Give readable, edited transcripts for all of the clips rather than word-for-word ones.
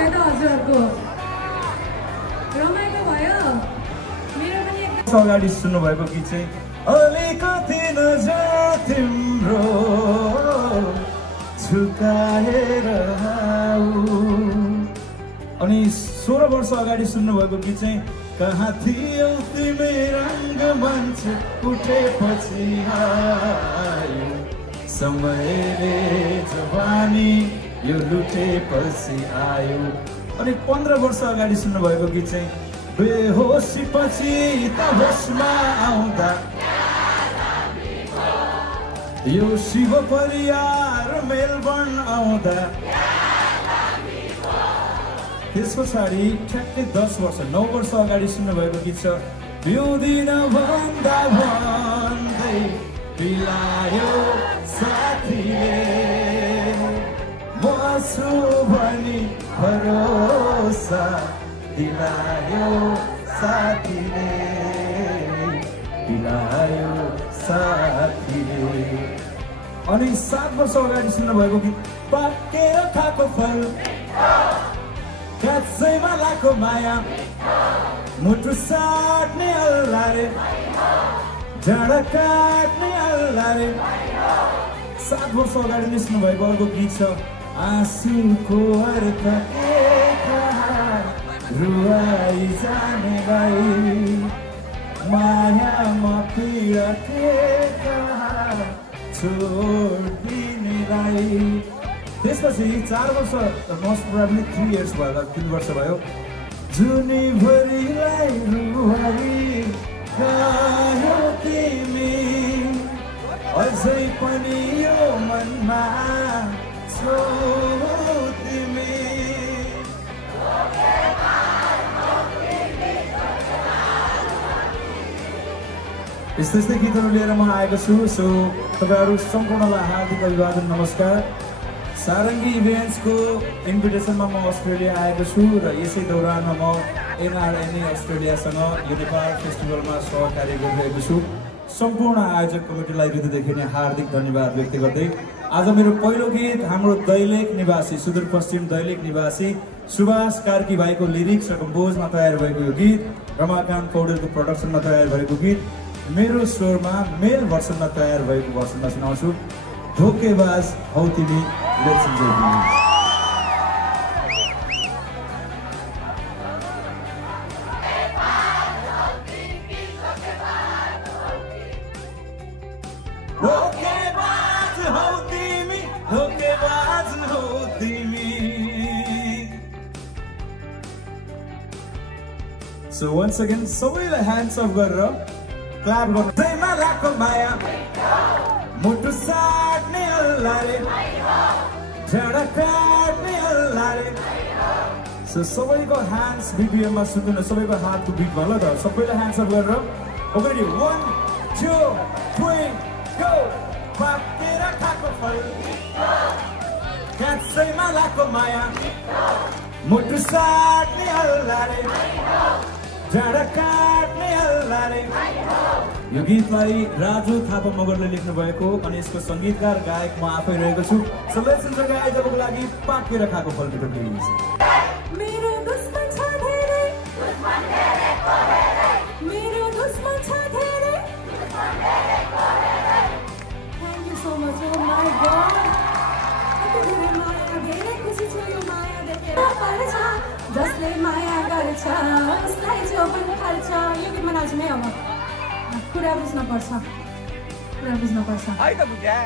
भयो त हजुरहरुको रमाइलो भयो मेरो पनि एकदम अगाडि सुन्नु भएको गीत चाहिँ अलिकति नजर तिम्रो झुकाएर अनि 16 वर्ष अगाडि सुन्नु भएको गीत चाहिँ कहाँ थियौ तिमी रङ्गमञ्च उठेपछि आयो समयले जवानी यो लुटेपछि आयो अनि 15 वर्ष अगाडि सुन्नु भएको गीत चाहिँ बेहोसी पछि त होसमा आउँदा यो शिव परियार मेलबर्न आउँदा त्यस पछाडि ठ्याक्कै 10 वर्ष 9 वर्ष अगाडि सुन्नु भएको गीत छ पिउँदिन भन्दा भन्दै पिलायो साथीले मसु भनी भरोसा दिलायो साथीले पिलायो साथीले अनि 7 वर्ष अगाडि सुन्नु भएको गीत पाकेर खाएको फल काँचैमा लाको माया मुटु साट्ने अल्लारे जाडा काट्ने अल्लारे 7 वर्ष अगाडि नै सुन्नु भएको अर्को गीत छ आँसुको अर्थ रुवाई जानेलाई मायामा पीडा के छोडिनेलाई त्यसपछि 4 वर्ष मोस्ट प्रोबेबली 3 इयर्स भयो 3 वर्ष भयो जुनीभरिलाई रुवाई गायो तिमी अझै पनि यो मनमा छौ तिमी यस्तै गीतहरू लिएर म आएको छु सो तपाईँहरू सम्पूर्णलाई हार्दिक अभिवादन नमस्कार सारङ्गी इभेन्ट्सको इन्भिटेसनमा म अस्ट्रेलिया आएको छु र यसै दौरानमा म एनआरएनए अस्ट्रेलियासँग यो नेपाल फेस्टिभलमा सहकार्य गरिरहेको छु सम्पूर्ण आयोजक कमिटीलाई हृदयदेखि नै हार्दिक धन्यवाद व्यक्त गर्दै आज मेरो पहिलो गीत हाम्रो दैलेख निवासी सुदूरपश्चिम दैलेख निवासी सुभाष कार्की भाइको लिरिक्स र कम्पोजमा तयार भएको यो गीत रमाकान्त पौडेलको प्रोडक्सनमा तयार भएको गीत मेरो स्वरमा मेल भर्सनमा तयार भएको भर्सनमा सुनाउँछु धोकेबाज हौ तिमी let's enjoy So once again, सबैलाई hands up गरेर क्ल्याप गर्नु दैमा लाको माया मुटु साट्ने अल्लारे झडा काट्ने अल्लारे सो सबैको ह्यान्ड्स बिबिएममा सुन्नु न सबैको हातको बिटमा ल त सबैलाई ह्यान्ड्स अप गरेर ओके 1 2 3 गो पाकेर खाएको फल काँचैमा लाको माया मुटु साट्ने अल्लारे झडा काट्ने अल्लारे यो गीतलाई राजु थापा मगरले लेख्नु भएको अनि यसको संगीतकार गायक म आफै रहेको छु सो लेट्स इन्जोय गाइजको लागि पाकेर खाएको फल भिडियो प्लिज मेरो दुश्मन छ धेरै मेरो दुश्मन छ धेरै thank you so much oh my god धेरै खुसी छु यो माया देखेर पर्छ जसले माया गर्छ उसलाई जो पनि पर्छ यो गीत मनाउँछु नै अब कुरा बुझ्न पर्छ है त बुझ्या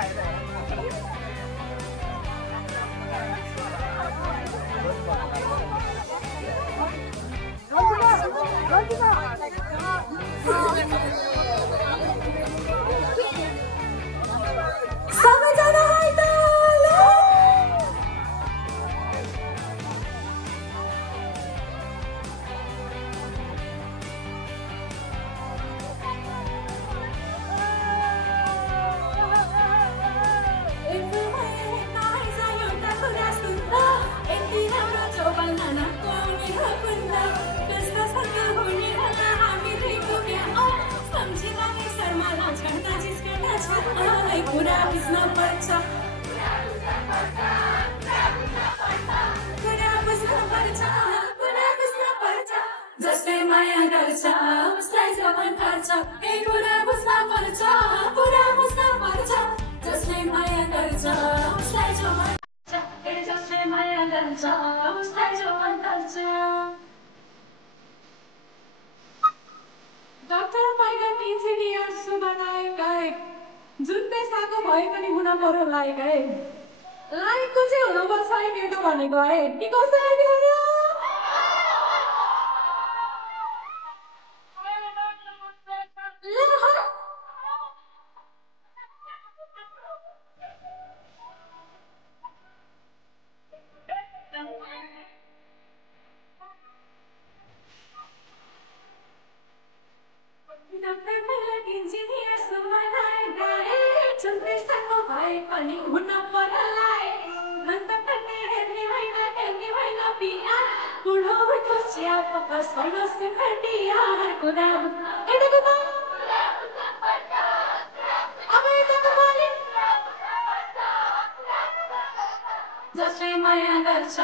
माया गर्छ उसलाई जो मन पर्छ ए कुरा बुझ्न पर्छ पुरा बुझ्न पर्छ जसले माया गर्छ उसलाई जो मन पर्छ ए जसले माया गर्छ उसलाई जो मन पर्छ डाक्टर पाइलट इन्जिनियर सुबनायक जुन पेसाको भए पनि हुन पर्यो लायक लायकको चाहिँ हुनुपर्छ मेरो भनेको के कस्तो आइदियो डाक्टर पाइलट इन्जिनियर सुबनायक जुन पेसाको भए पनि हुन पर्यो लायक बुढो भएको चिया पकास होइन सिफटिया कुरा एटाको त अब एटाको बोली जसले माया गर्छ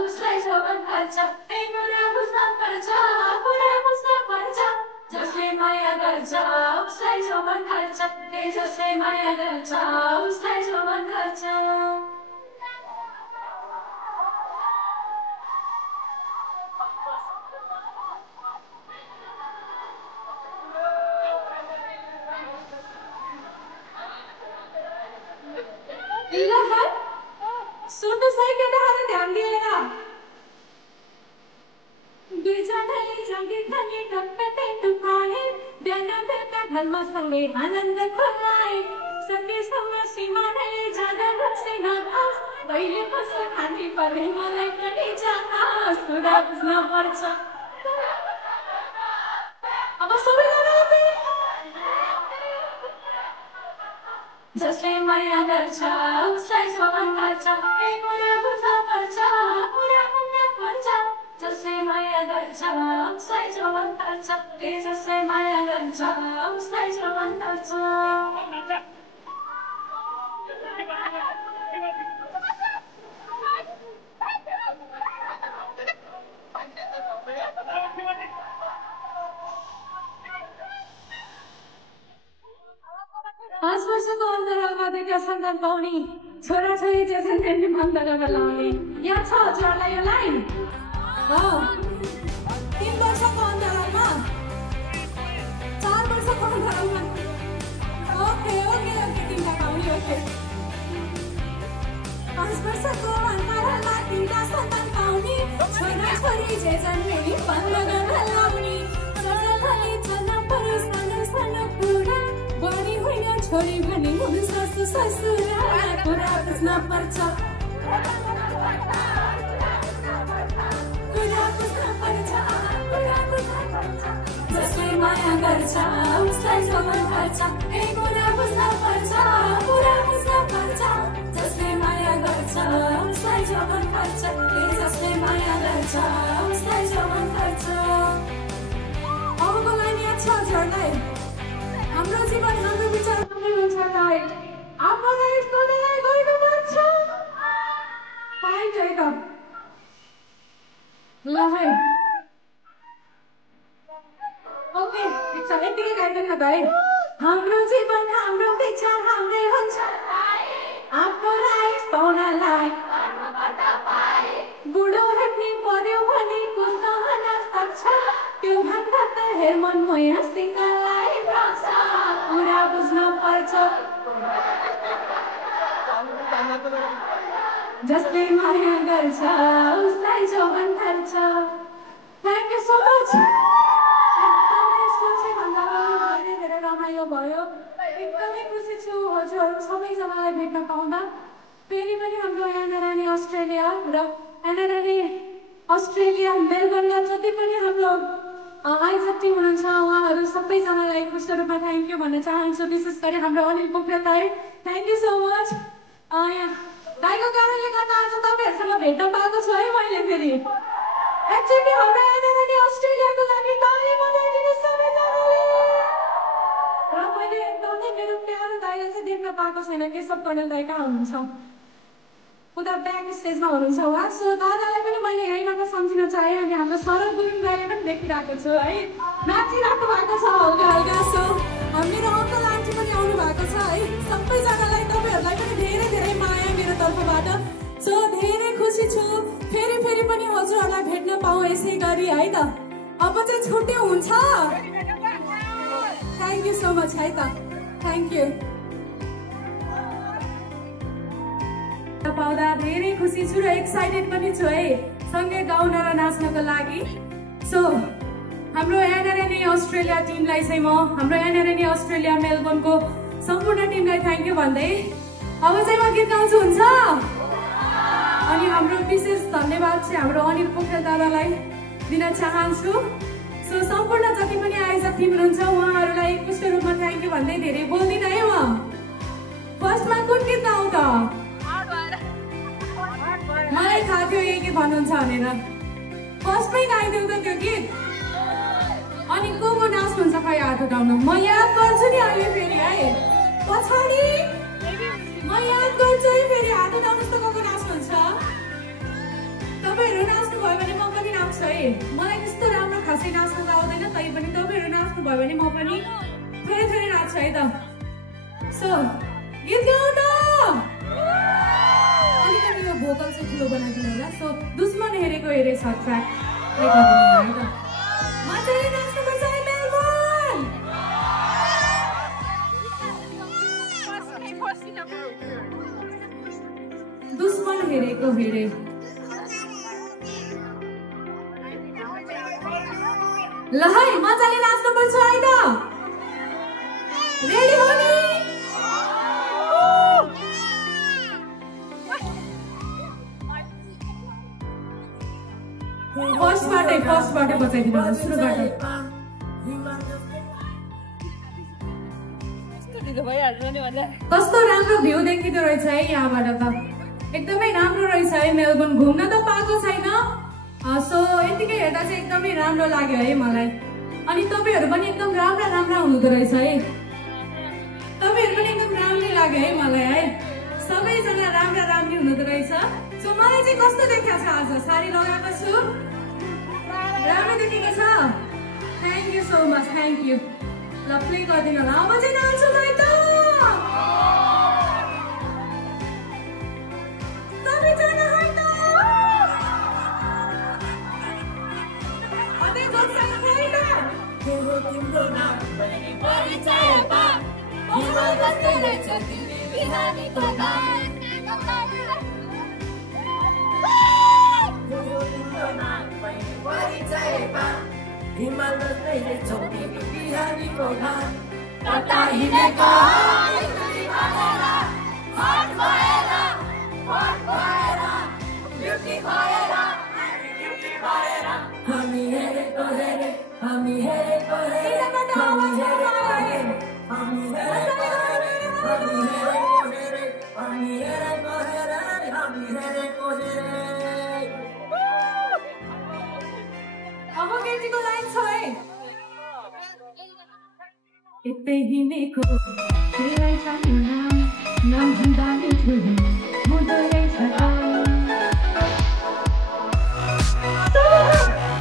उसलाई जो मन पर्छ ए कुरा बुझ्न पर्छ पुरा बुझ्न पर्छ जसले माया गर्छ उसलाई जो मन पर्छ ए जसले माया गर्छ उसलाई जो मन पर्छ सुन्नुहोस् है केटाहरू ध्यान दिएर दुईजनाले जगिरखाने टक्कै टुकाए बिहान बेलुका घरमा सँगै आनन्द खुवाए सकेसम्म सिमानै जाँदा बसेन कहिले कस्तो खाने पर्ने मलाई पनि जाओस् कुरा बुझ्न पर्छ अब सबैजना जसले माया गर्छ उसलाई जो मन पर्छ ए कुरा बुझ्न पर्छ पुरा बुझ्न पर्छ जसले माया गर्छ उसलाई जो मन पर्छ ए जसले माया गर्छ उसलाई जो मन पर्छ पाँच वर्षको अन्तरालमा दुईटा सन्तान पाउने छोराछोरी जेठेनी अन्तरालमा लाउने यहाँ छ हजुरहरूलाई यो लाइन 3 वर्षको अन्तरालमा 4 वर्षको अन्तरालमा ओके तिनवटा पाउने ओके 5 वर्षको अन्तरालमा दुईटा सन्तान पाउने छोराछोरी जेठेनी अन्तरालमा लाउने सजलले जन्म परोस् सानो कुरा बढी होइन छोरी भने हुनु ससुरा कुरा बुझ्न पर्छ जसले माया गर्छ उसलाई जो मन पर्छ ए कुरा बुझ्न पर्छ पुरा बुझ्न पर्छ जसले माया गर्छ उसलाई जो मन पर्छ ए जसले माया गर्छ उसलाई जो मन पर्छ अबको लाइन याद छ हजुरहरूलाई हाम्रो जीवन हाम्रो विचार हाम्रै हुन्छ लाइट आफ्नो लाइफ कोलाई गएको मान्छ पाइन्छ त ल है ओके इट्स यतिकै गाइदिनु न भाइ हाम्रो जीवन हाम्रो विचार हाम्रै हुन्छ आफ्नो लाइफ पाउनलाई बुढो हेप्ने पर्यो भने कुद्न हुन सक्छ त्यो भन्दा त हेर मन मोया सिंहलाई कुरा बुझ्न पर्छ जसले माया गर्छ उसलाई जो मन पर्छ थ्याङ्क यू सो मच धेरै रमाइलो भयो एकदमै खुसी छु हजुरहरू सबैजनालाई भेट्न पाउँदा फेरि पनि हाम्रो एना रानी अस्ट्रेलिया र एना रानी अस्ट्रेलिया मेलबर्नमा जति पनि हाम्रो आइजती हुनुहुन्छ उहाँहरू सबैजनालाई खुसी रूपमा थ्याङ्क यू भन्न चाहन्छु विशेष गरी हाम्रो अनिल पोखरेललाई थ्याङ्क यू सो मच दाइको कारणले गर्दा आज तपाईँहरूसँग भेट्न पाएको छु है मैले फेरि एक्चुअली हाम्रो एना रानी अस्ट्रेलियाको लागि ताली बजाइदिनु सबैजनाले र मैले एकदमै मेरो प्यारो दाइले चाहिँ देख्न पाएको छैन केशव कणेल दाइ कहाँ हुनुहुन्छ उता ब्याक स्टेजमा हुनुहुन्छ उहाँ। सो दादालाई पनि मैले यहीँबाट सम्झिन चाहेँ अनि हाम्रो शरद गुरुङ दाइले पनि देखिरहेको छु है, नाचिरहेको भएको छ हल्का हल्का। सो मेरो अङ्कल आन्टी पनि आउनु भएको छ है। सबैजनालाई तपाईँहरूलाई पनि धेरै धेरै माया मेरो तर्फबाट। सो धेरै खुसी छु फेरि फेरि पनि हजुरहरूलाई भेट्न पाऊँ यसै गरी है त। अब चाहिँ छुट्टै हुन्छ। थ्याङ्क यू सो मच है त, थ्याङ्क यू। पाउँदा धेरै खुसी छु र एक्साइटेड पनि छु है सँगै गाउन र नाच्नको लागि। सो हाम्रो एनआरएनए अस्ट्रेलिया टिमलाई चाहिँ हाम्रो एनआरएनए अस्ट्रेलिया मेलबोर्नको सम्पूर्ण टिमलाई थ्याङ्क यू भन्दै अब चाहिँ म गीत गाउँछु, हुन्छ? अनि हाम्रो विशेष धन्यवाद चाहिँ हाम्रो अनिल पोखरेल दादालाई दिन चाहन्छु। सो सम्पूर्ण जति पनि आयोजक टिम हुनुहुन्छ उहाँहरूलाई पुष्ट रूपमा थ्याङ्क यू भन्दै धेरै बोल्दिनँ है। म फर्स्टमा कुन गीत गाउँ त? मलाई थाहा थियो यही गीत भन्नुहुन्छ भनेर फर्स्टमै गाइदेऊ त त्यो गीत। अनि को नाच्नुहुन्छ खै हात उठाउनु, म याद गर्छु नि अहिले फेरि है पछाडि म याद गर्छु है फेरि हात उठाउनुहोस् त को नाच्नुहुन्छ। तपाईँहरू नाच्नुभयो भने म पनि नाच्छु है। मलाई त्यस्तो राम्रो खासै नाच्नु त आउँदैन, तै पनि तपाईँहरू नाच्नुभयो भने म पनि थोरै थोरै नाच्छु है त। सो गीत गाउँ त। अलिकति यो भोकल चाहिँ ठुलो बनाइदिनु होला। सो दुश्मन हेरेको हेरे छ ट्र्याक प्ले गरिदिनु है त। मजाले नाच्नुपर्छ है मेलबोर्न। दुश्मन हेरेको हेरे ल है मजाले नाच्नुपर्छ है त। रेडी हो नि? फर्स्टबाटै बचाइदिनु होला सुरुबाट। कस्तो राम्रो भ्यू देखिँदो रहेछ है यहाँबाट त, एकदमै राम्रो रहेछ है मेलबोर्न। घुम्न त पाएको छैन, सो यतिकै हेर्दा चाहिँ एकदमै राम्रो लाग्यो है मलाई। अनि तपाईँहरू पनि एकदम राम्रा हुनुहुँदो रहेछ है, तपाईँहरू पनि एकदम राम्रै लाग्यो है मलाई है। सबैजना राम्री हुनुहुँदो रहेछ। सो मलाई चाहिँ कस्तो देखाएको छ आज? साडी लगाएको छु, राम्रो देखेको छ। Thank you so much, thank you. ल प्ले गरिदिनु होला। अब चाहिँ नाच्छु है त सबैजना है त। अझै जोडसँग है त। तिम्रो नाम पनि परिचय पा हिमाल जस्तै रहेछ तिमी बिहानीको नाम। तिम्रो नाम पनि परिचय पा हिमाल जस्तै रहेछ तिमी बिहानीको नाम। कता हिँडेको हात भएर ब्युटी भएर हामी हेरेको हेरे हामी हेरेको हेरे हामी हेरेको हेरे हामी हेरेको हेरे हामी हेरेको हेरे हामी हेरेको हेरे हामी हेरेको हेरे। अब केटीको लाइन छ है। यतै हिँडेको त्यसलाई सानो नाम भन्दा मिठो हुँदो रहेछ।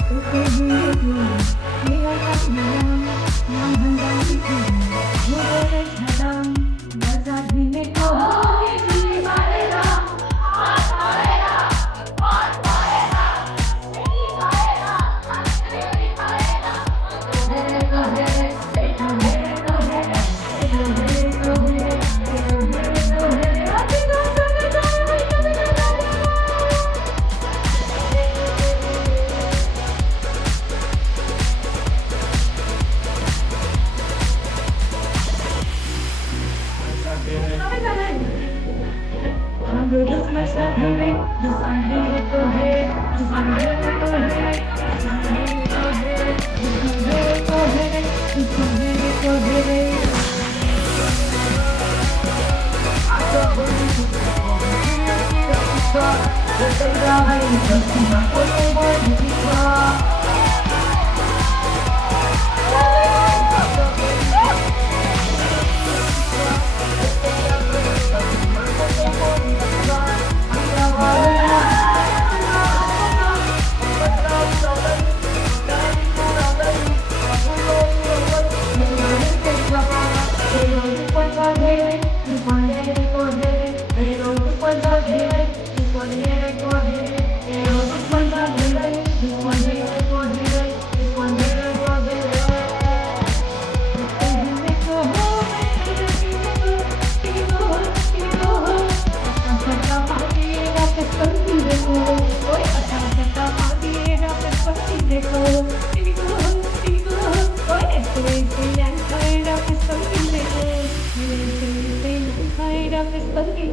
यतै हिँडेको त्यसलाई सानो नाम भन्दा मिठो हुँदो रहेछ। बजार हिँडेको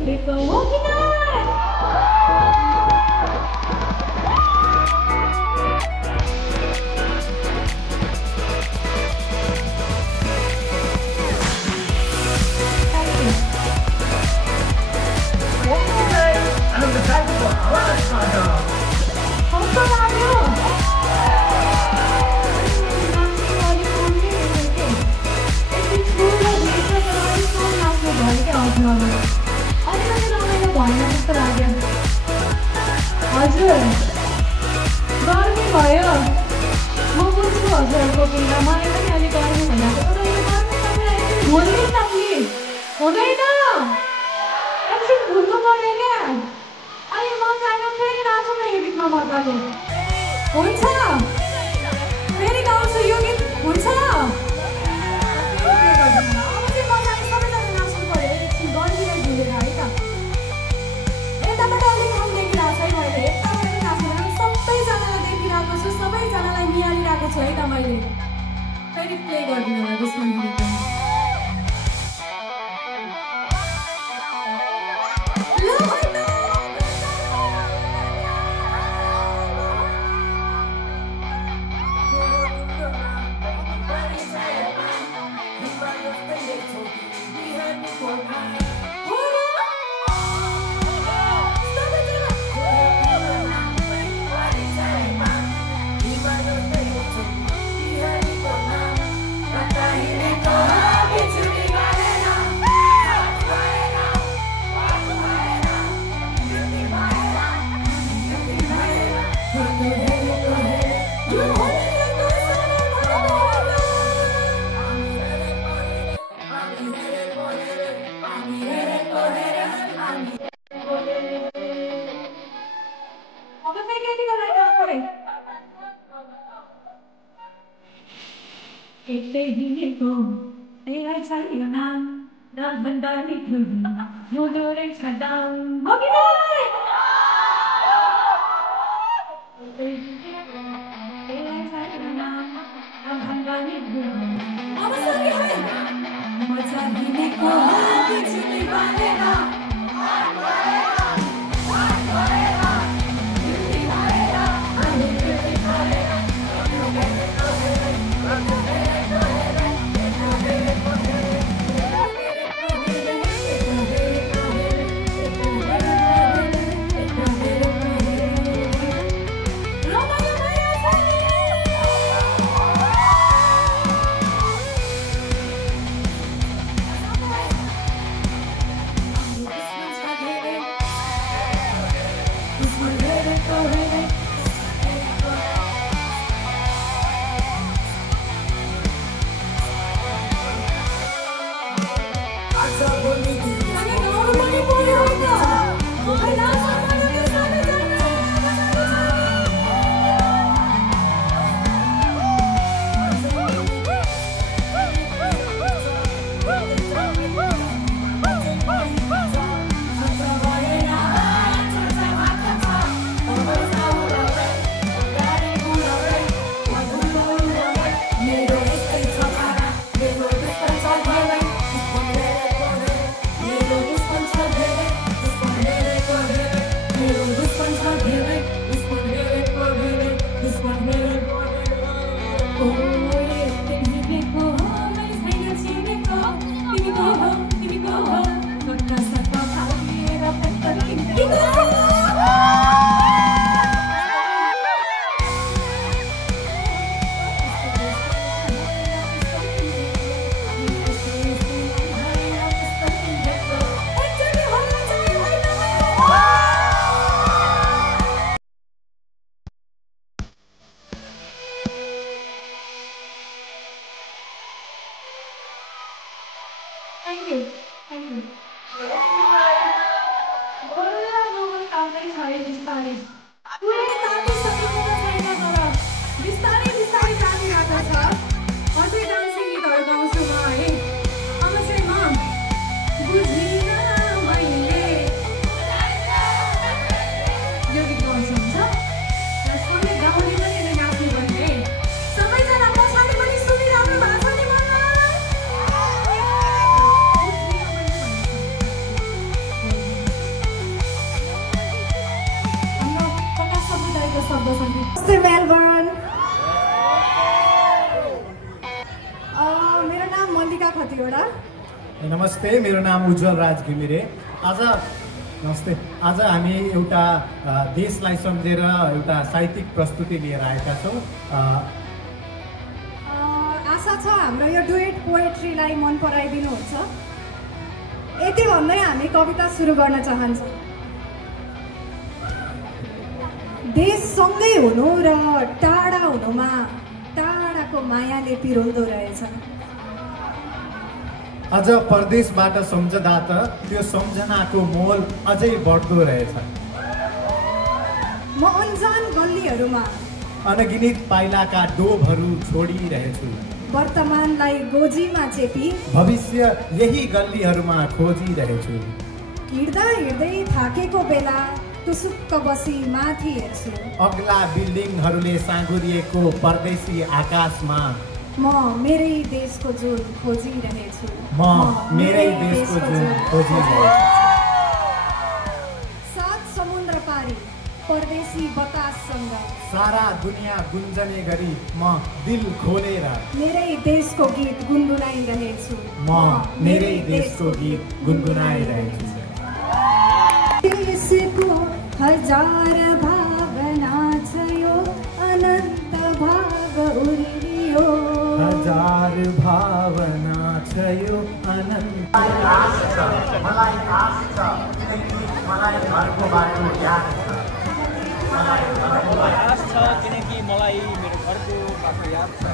हिँडेको हो किन हजुर गर्मी भयो म बुझ्छु हजुरहरूको कुरा मलाई पनि अलिक गर्मी भइरहेको तर यो गर्मी तपाईँलाई भुल्नु न कि हुँदैन एकछिन भुल्नु पर्ने क्या अनि म जानु फेरि नाच्नु न यो गीतमा मजाले हुन्छ फेरि गाउँछु यो गीत हुन्छ अब चाहिँ मजाले सबैजना नाच्नु पऱ्यो एकछिन गर्मीलाई भुलेर है त यताबाट अलिक कम देखिरहेको छ है मैले यताबाट नाच्नु सबैजनालाई देखिरहेको छु सबैजनालाई निहालिरहेको छु है त मैले फेरि प्ले गरिदिनु होला दुश्मन कतिवटा नमस्ते, मेरो नाम उज्जवल राज घिमिरे। नमस्ते, आज हामी एउटा देशलाई सम्झेर एउटा साहित्यिक प्रस्तुति लिएर आएका छौँ। आशा छ हाम्रो यो डुएट पोएट्रीलाई मन पराइदिनुहुन्छ। यति भन्दै हामी कविता सुरु गर्न चाहन्छौँ। देशसँगै हुनु र टाढा हुनुमा टाढाको मायाले पिरोल्दो रहेछ। अझ परदेशबाट सम्झदा त त्यो सम्झनाको मोल अझै बढ्दो रहेछ। म अनजान गल्लीहरूमा अनगिनित पाइलाका डोबहरू छोडिरहेछु। वर्तमानलाई गोजीमा चेपी भविष्य यही गल्लीहरूमा खोजिरहेछु। हिँड्दा हिँड्दै थाकेको बेला टुसुक्क बसी माथि हेर्छु। अग्ला बिल्डिङहरूले साँगुरिएको परदेशी आकाशमा म मेरै देशको जोड खोजिरहेछु। सात समुद्र पारी परदेशी बताससँग सारा दुनियाँ गुन्जने गरी म दिल खोलेर मेरै देशको गीत गुनगुनाइरहेछु। मेरै देशको गीत गुनगुनाइरहेछु। देशको हजार भावना छ यो अनन्त भाव उर्लियो। हजार भावना छ यो अनन्त। मलाई आश छ मलाई घरको बाटो याद छ। मलाई आश छ किनकि मलाई मेरो घरको बाटो याद छ।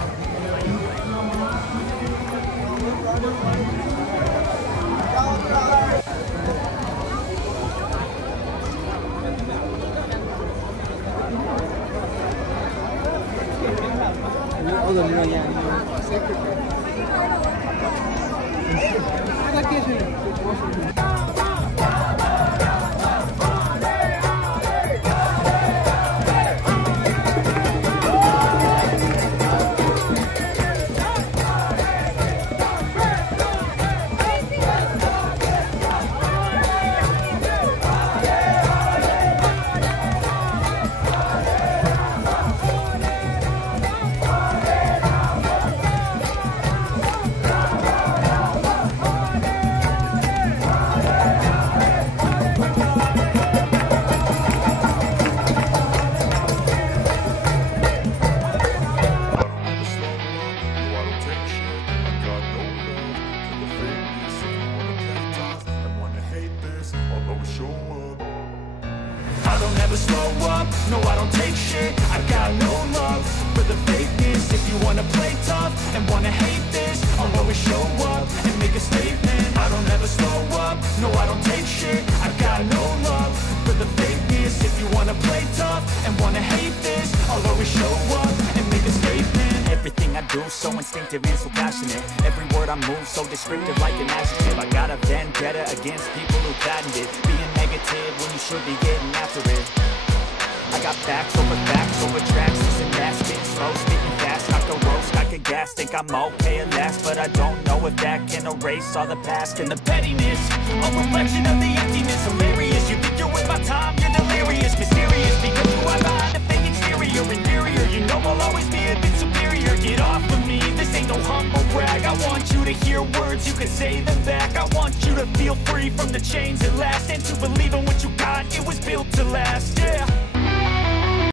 No, I don't take shit. I got no love for the fakeness. If you wanna play tough and wanna hate this, I'll always show up and make a statement. I don't ever slow up. No, I don't take shit. I got no love for the fakeness. If you wanna play tough and wanna hate this, I'll always show up and make a statement. Everything I do so instinctive and so passionate. Every word I move so descriptive like an adjective. I got a vendetta against people who patent it. Being negative when you should be getting after it. I got facts over tracks, listen fast, spitting slow, spitting fast, not the roast, I can gas, think I'm okay at last, but I don't know if that can erase all the past and the pettiness, a reflection of the emptiness, hilarious, you think you're with my time, you're delirious, mysterious, because you are behind the fake exterior, inferior, you know I'll always be a bit superior, get off of me, this ain't no humble brag, I want you to hear words, you can say them back, I want you to feel free from the chains at last, and to believe in what you got, it was built to last, yeah.